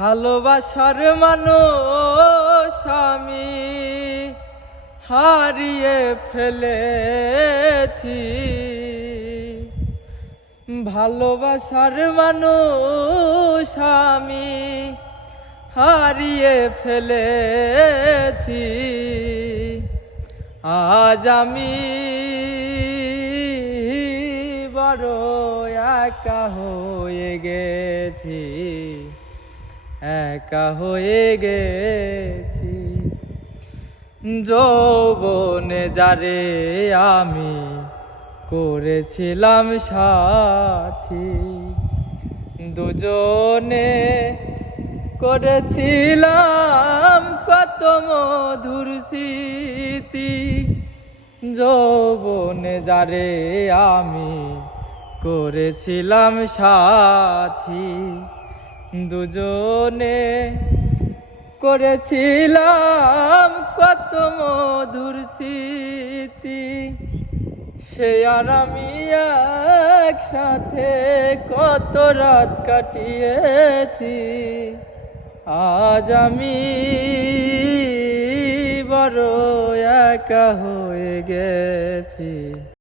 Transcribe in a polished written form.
ভালোবাসার মানুষ আমি হারিয়ে ফেলেছি। ভালোবাসার মানুষ আমি হারিয়ে ফেলেছি। আজ আমি বড় একা হয়ে গেছি, একা হয়ে গেছি। যৌবনে যারে আমি করেছিলাম সাথী, দুজনে করেছিলাম কত মধুর স্মৃতি। যৌবনে যারে আমি করেছিলাম সাথী, দুজনে করেছিলাম কত মধুর স্মৃতি। সে আর আমি একসাথে কত রাত কাটিয়েছি। আজ আমি বড় একা হয়ে গেছি।